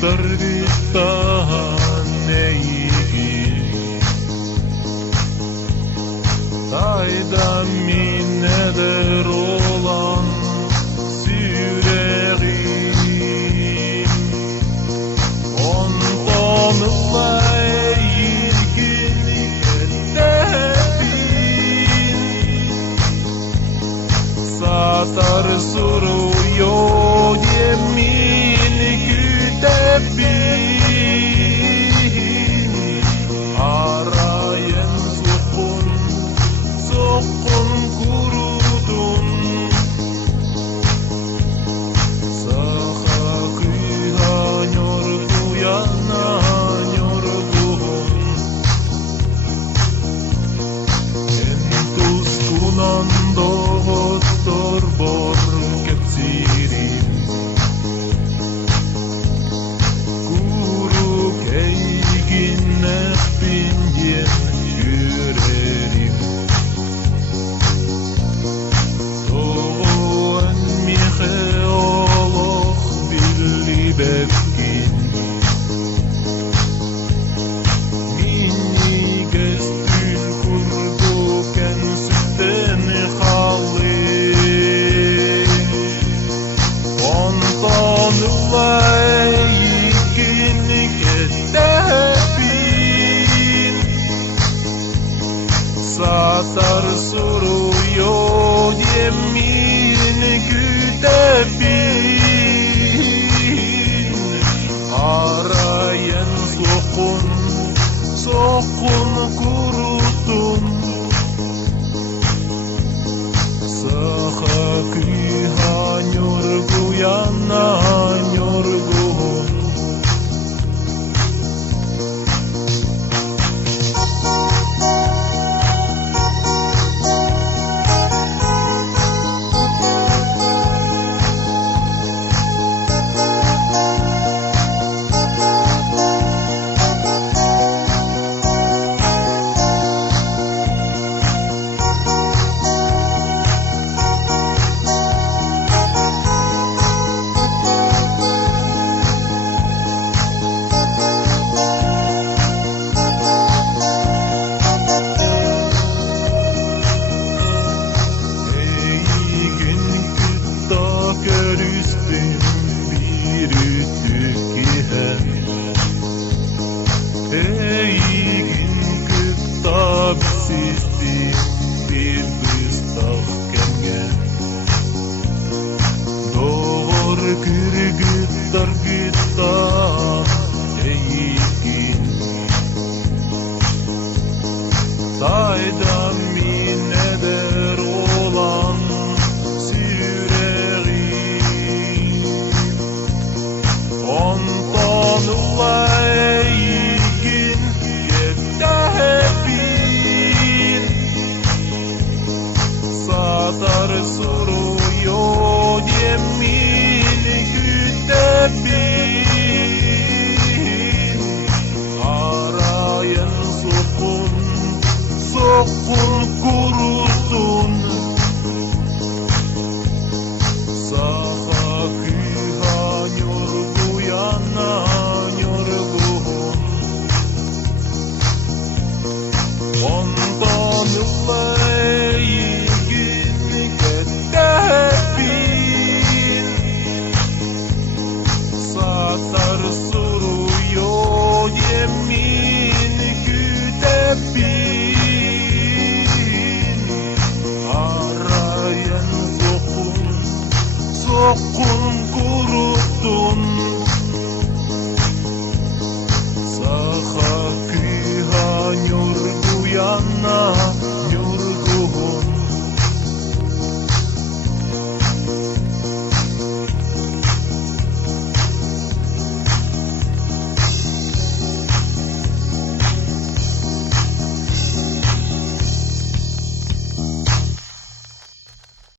Tarvittaan eikin taida mineder olan sürerim on tanıma ilgini ettebin satar soruyor yemin kütebin arayan sokun kurudun saha kıhanyor duyananyordun en tuzkunan doktor bor kepsirim Pinjen yüreğim Doğan miheolog billi bevkin Mini gestül kurduken sütten halı Ondan layıkini ketebin Satar soruyor yemin kütebin arayan sokun kurutun saha kıhanyor duyananyorgun Ey gün kitapsizdim bir bıstah kengen Doğur kürgüttar güttan ey gün Tayda mineder olan süreğim Ondan layıkın yettebin Satar soruyor yemin kütebin arayan sokun kurutun saha kıhanyor duyananyorgun ondan layıkını ketebin satar soruyor yemin kütebin arayan sokun